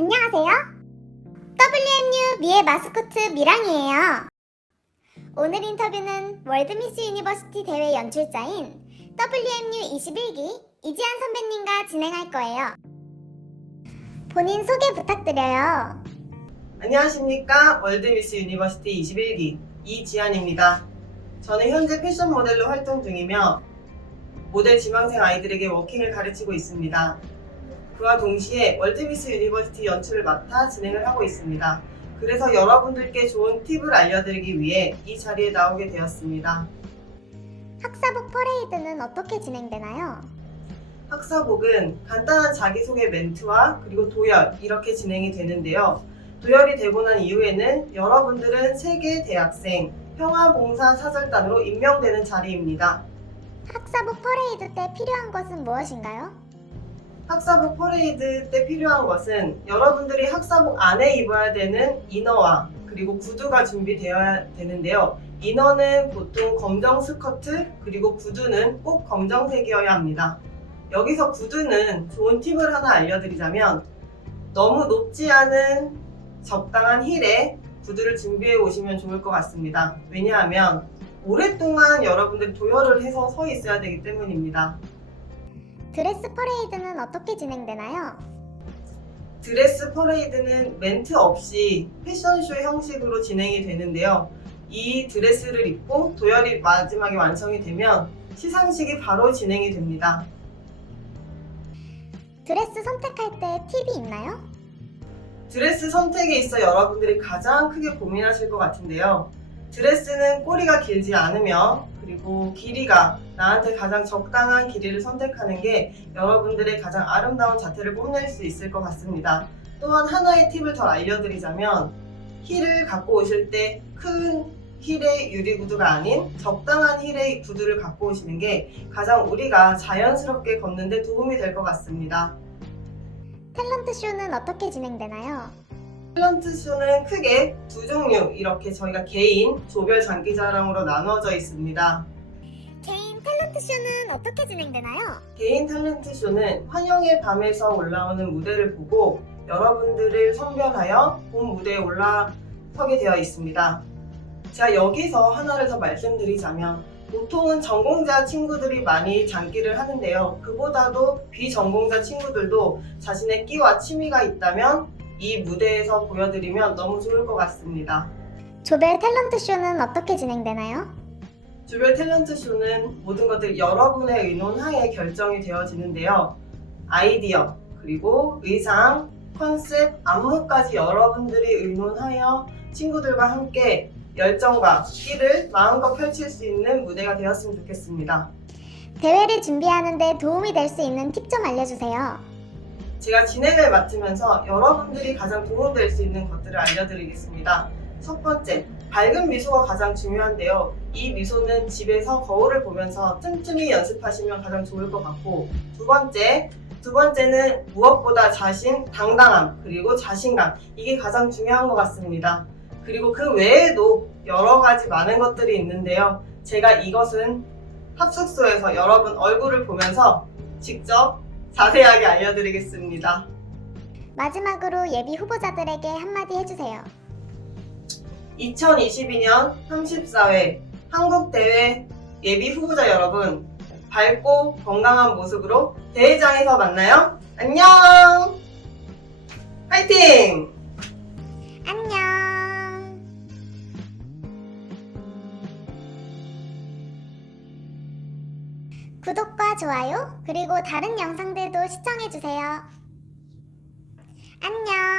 안녕하세요. WMU 미의 마스코트 미랑이에요. 오늘 인터뷰는 월드미스 유니버시티 대회 연출자인 WMU 21기 이지한 선배님과 진행할 거예요. 본인 소개 부탁드려요. 안녕하십니까 월드미스 유니버시티 21기 이지안입니다. 저는 현재 패션 모델로 활동 중이며 모델 지망생 아이들에게 워킹을 가르치고 있습니다. 그와 동시에 월드미스 유니버시티 연출을 맡아 진행을 하고 있습니다. 그래서 여러분들께 좋은 팁을 알려드리기 위해 이 자리에 나오게 되었습니다. 학사복 퍼레이드는 어떻게 진행되나요? 학사복은 간단한 자기소개 멘트와 그리고 도열 이렇게 진행이 되는데요. 도열이 되고 난 이후에는 여러분들은 세계 대학생 평화봉사 사절단으로 임명되는 자리입니다. 학사복 퍼레이드 때 필요한 것은 무엇인가요? 학사복 퍼레이드 때 필요한 것은 여러분들이 학사복 안에 입어야 되는 이너와 그리고 구두가 준비되어야 되는데요. 이너는 보통 검정 스커트 그리고 구두는 꼭 검정색이어야 합니다. 여기서 구두는 좋은 팁을 하나 알려드리자면 너무 높지 않은 적당한 힐에 구두를 준비해 오시면 좋을 것 같습니다. 왜냐하면 오랫동안 여러분들이 도열을 해서 서 있어야 되기 때문입니다. 드레스 퍼레이드는 어떻게 진행되나요? 드레스 퍼레이드는 멘트 없이 패션쇼 형식으로 진행이 되는데요. 이 드레스를 입고 도열이 마지막에 완성이 되면 시상식이 바로 진행이 됩니다. 드레스 선택할 때 팁이 있나요? 드레스 선택에 있어 여러분들이 가장 크게 고민하실 것 같은데요. 드레스는 꼬리가 길지 않으며 그리고 길이가 나한테 가장 적당한 길이를 선택하는 게 여러분들의 가장 아름다운 자태를 뽐낼 수 있을 것 같습니다. 또한 하나의 팁을 더 알려드리자면 힐을 갖고 오실 때 큰 힐의 유리 구두가 아닌 적당한 힐의 구두를 갖고 오시는 게 가장 우리가 자연스럽게 걷는 데 도움이 될 것 같습니다. 탤런트 쇼는 어떻게 진행되나요? 탤런트 쇼는 크게 두 종류 이렇게 저희가 개인, 조별 장기 자랑으로 나누어져 있습니다. 개인 탤런트 쇼는 어떻게 진행되나요? 개인 탤런트 쇼는 환영의 밤에서 올라오는 무대를 보고 여러분들을 선별하여 본 무대에 올라서게 되어 있습니다. 제가 여기서 하나를 더 말씀드리자면 보통은 전공자 친구들이 많이 장기를 하는데요. 그보다도 비전공자 친구들도 자신의 끼와 취미가 있다면 이 무대에서 보여드리면 너무 좋을 것 같습니다. 조별 탤런트 쇼는 어떻게 진행되나요? 조별 탤런트 쇼는 모든 것들이 여러분의 의논 하에 결정이 되어지는데요. 아이디어, 그리고 의상, 컨셉, 안무까지 여러분들이 의논하여 친구들과 함께 열정과 끼를 마음껏 펼칠 수 있는 무대가 되었으면 좋겠습니다. 대회를 준비하는데 도움이 될 수 있는 팁 좀 알려주세요. 제가 진행을 맡으면서 여러분들이 가장 도움될 수 있는 것들을 알려드리겠습니다. 첫 번째, 밝은 미소가 가장 중요한데요. 이 미소는 집에서 거울을 보면서 틈틈이 연습하시면 가장 좋을 것 같고, 두 번째, 두 번째는 무엇보다 자신, 당당함, 그리고 자신감. 이게 가장 중요한 것 같습니다. 그리고 그 외에도 여러 가지 많은 것들이 있는데요. 제가 이것은 합숙소에서 여러분 얼굴을 보면서 직접 자세하게 알려드리겠습니다. 마지막으로 예비 후보자들에게 한마디 해주세요. 2022년 34회 한국대회 예비 후보자 여러분, 밝고 건강한 모습으로 대회장에서 만나요. 안녕! 화이팅! 안녕! 구독과 좋아요, 그리고 다른 영상들도 시청해주세요. 안녕!